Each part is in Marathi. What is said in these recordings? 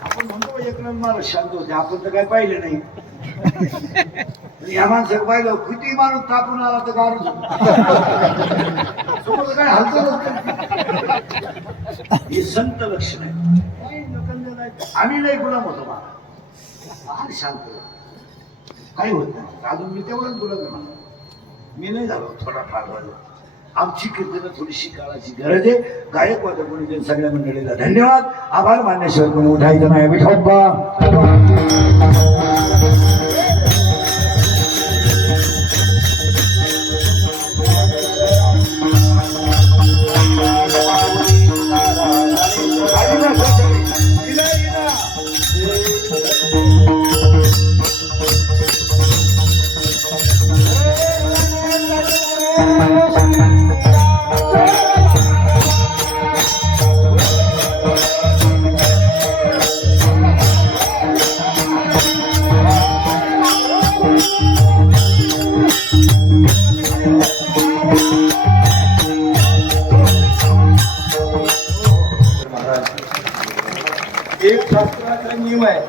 आपण म्हणतो एक नंबर शांत होते. आपण तर काय पाहिलं नाही. या माणसाला पाहिलं किती माणूस तापून आला तर गाडी समोर काय हलत हे संत लक्षण आहे काही नाही. आम्ही नाही गुलाम होतो मला फार शांत काही होत नाही. अजून मी तेवढंच बोलत मी नाही झालो थोडा फार झालो आमची कीर्तनं थोडीशी काळाची गरज आहे. गायक वादक कोणी सगळ्या मंडळीला धन्यवाद. आभार मान्यश्वर कोणी उठायचं नाही. विठोबा एक शास्त्राचा नियम आहे.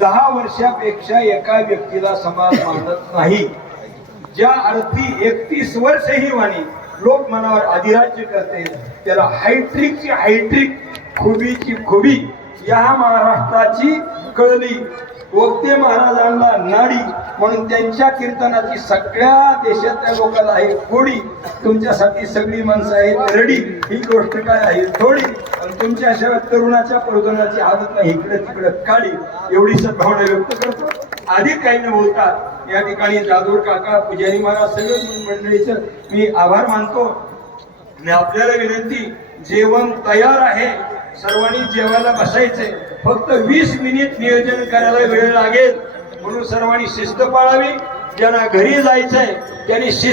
दहा वर्षापेक्षा एका व्यक्तीला समाज मानत नाही. ज्या अर्थी एकतीस वर्ष ही वाणी लोक मनावर अधिराज्य करते त्याला हायट्रिकची हायट्रिक खुबीची खुबी या महाराष्ट्राची कळली. वक्ते महाराजांना नाडी म्हणून त्यांच्या कीर्तनाची सगळ्या देशातल्या लोकांना आहे. गोडी तुमच्यासाठी सगळी माणसं आहेत. रडी ही गोष्ट काय आहे? थोडी. पण तुमच्या अशा तरुणाच्या प्रबोधनाची आदत नाही. इकडे तिकडे काळी एवढी भावना व्यक्त करतो. अधिक काही न बोलतात या ठिकाणी जाधवर काका पुजारी महाराज सगळं मंडळीचं मी आभार मानतो. आणि आपल्याला विनंती जेवण तयार आहे. सर्वांनी जेवायला बसायचे फक्त वीस मिनिट नियोजन करायला वेळ लागेल. म्हणून सर्वांनी शिस्त पाळावी. ज्यांना घरी जायचंय त्यांनी शिस्त